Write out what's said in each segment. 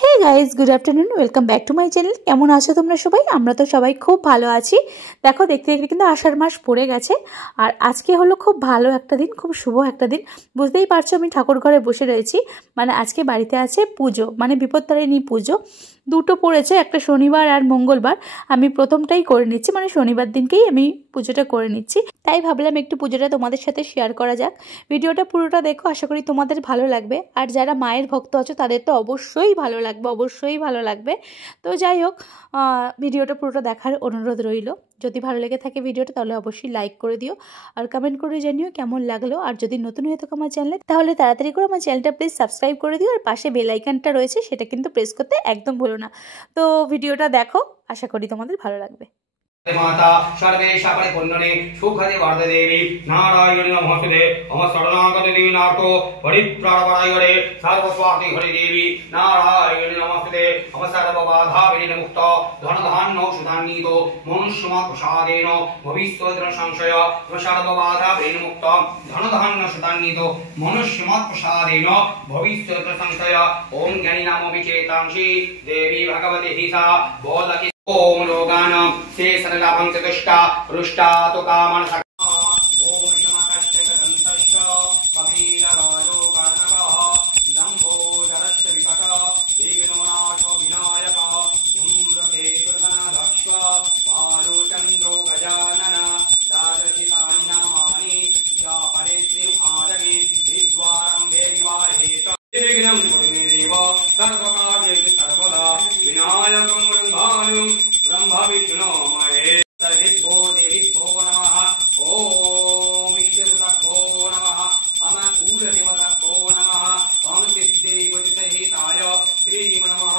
Hey guys, good afternoon, welcome back to my channel. কেমন আছো তোমরা সবাই? আমরা তো সবাই খুব ভালো আছি। দেখো, দেখতে দেখতে কিন্তু আষাঢ় মাস পড়ে গেছে। আর আজকে হলো খুব ভালো একটা দিন, খুব শুভ একটা দিন। বুঝতেই পারছো আমি ঠাকুর ঘরে বসে রয়েছি। মানে আজকে বাড়িতে আছে পুজো, মানে বিপত্তারিণী পুজো। দুটো পড়েছে, একটা শনিবার আর মঙ্গলবার। আমি প্রথমটাই করে নিচ্ছি, মানে শনিবার দিনকেই আমি পুজোটা করে নিচ্ছি। তাই ভাবলাম একটু পুজোটা তোমাদের সাথে শেয়ার করা যাক। ভিডিওটা পুরোটা দেখো, আশা করি তোমাদের ভালো লাগবে। আর যারা মায়ের ভক্ত আছো তাদের তো অবশ্যই ভালো লাগবে, অবশ্যই ভালো লাগবে। তো যাই হোক, ভিডিওটা পুরোটা দেখার অনুরোধ রইল। যদি ভালো লেগে থাকে ভিডিওটা, তাহলে অবশ্যই লাইক করে দিও আর কমেন্ট করে জানিও কেমন লাগলো। আর যদি নতুন হয়ে থাকো আমার চ্যানেলে, তাহলে তাড়াতাড়ি করে আমার চ্যানেলটা প্লিজ সাবস্ক্রাইব করে দিও। আর পাশে বেল আইকনটা রয়েছে, সেটা কিন্তু প্রেস করতে একদম ভুলো না। তো ভিডিওটা দেখো, আশা করি তোমাদের ভালো লাগবে। माता सर्वेशा परिपूर्णने सुखदे वरदे देवी नारायणी नमस्ते हम शरणागत देवी नाथो परित्राणपरायणे सर्वस्वाति हरि देवी नारायणी नमस्ते हम सर्वबाधा विनिर्मुक्त धन धान्य सुधान्वितो मनुष्यमा प्रसादेन भविष्यद्र संशय हम सर्वबाधा विनिर्मुक्त धन धान्य सुधान्वितो मनुष्यमा प्रसादेन भविष्यद्र संशय ओम ज्ञानी नाम विचेतांसि देवी भगवती हिसा बोलकी ओम लोगानां से सर्वलाभं चतुष्टा रुष्टा तो कामन सका ओम शमाकश्च गदन्तश्च कपिलराजो कर्णकः लम्बोदरश्च विकट विघ्ननाशो विनायक धूम्रकेतुर्गणधक्ष बालोचन्द्रो गजानन द्वादशितानि नामानि व्यापरे श्रीमाधवी विद्वारम्भे विवाहेत विघ्नं कुरु मे देव सर्वकार्येषु सर्वदा विनायकं ब्रह्म विष्णु महे सर्वेभ्यो देवीभ्यो नमः ओम विष्णुभ्यो नमः मम कुलदेवताभ्यो नमः ओम सिद्धिबुद्धिसहिताय श्री नमः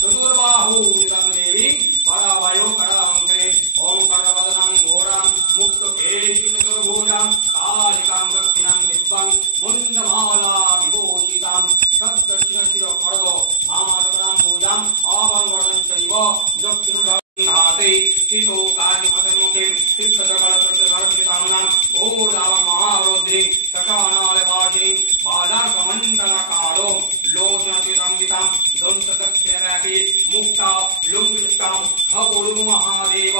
चतुर्बाहुयुतं देवी परावयो करांके ओम करवदनं घोरं मुक्तकेशि चतुर्भुजां कालिकां दक्षिणां दिव्यां मुण्डमाला विभूषितां सप्तशिरो खड्गो मामादपरां पूजां आवङ्गडं चैव दक्षिण हाते स्थितो काजिपतमुखे चित्तजगलप्रतिधर्मितानां घोराव महारौद्री शशानालवासिनी बालाकमण्डलकारो लोचनतितम्बितां दन्तदक्षिणव्यापी मुक्ता लुङ्गिष्टां भगुरु महादेव।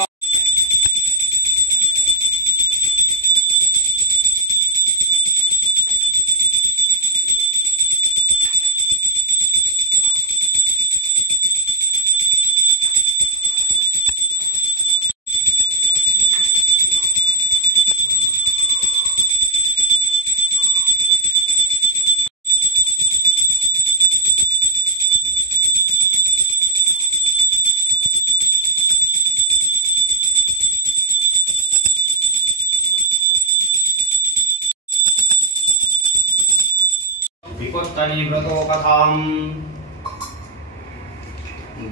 विपत्तनि व्रतो कथां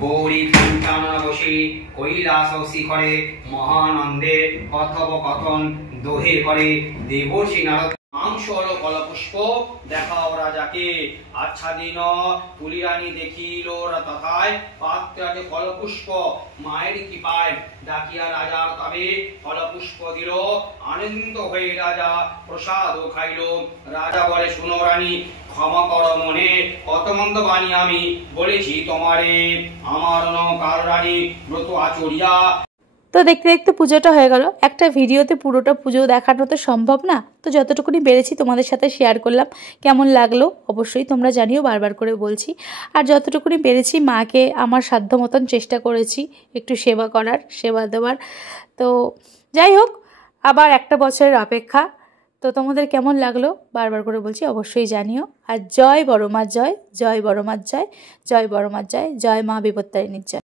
गौरी कांचनवशी কৈলাস শিখরে মহানন্দে কথোপকথন দোহে করে দেবর্ষি নারদ মাংস হল ফলপুষ্প দেখাও রাজাকে আচ্ছাদিন তুলিরানী দেখিল তথায় পাত্রাজে ফলপুষ্প মায়ের কৃপায় ডাকিয়া রাজার তবে ফলপুষ্প দিল আনন্দ হয়ে রাজা প্রসাদ খাইল। রাজা বলে শুনো রানী ক্ষমা কর মনে কত মন্দ বাণী আমি বলেছি তোমারে আমার কার রানী ব্রত আচরিয়া। তো দেখতে দেখতে পুজোটা হয়ে গেল। একটা ভিডিওতে পুরোটা পুজো দেখানো তো সম্ভব না, তো যতটুকুনি পেরেছি তোমাদের সাথে শেয়ার করলাম। কেমন লাগলো অবশ্যই তোমরা জানিও, বারবার করে বলছি। আর যতটুকুনি পেরেছি মাকে আমার সাধ্য মতন চেষ্টা করেছি একটু সেবা করার, সেবা দেওয়ার। তো যাই হোক, আবার একটা বছরের অপেক্ষা। তো তোমাদের কেমন লাগলো বারবার করে বলছি, অবশ্যই জানিও। আর জয় বড় মার জয়, জয় বড় মার জয়, জয় বড় মার জয়, জয় মা বিপত্তারিণীর জয়।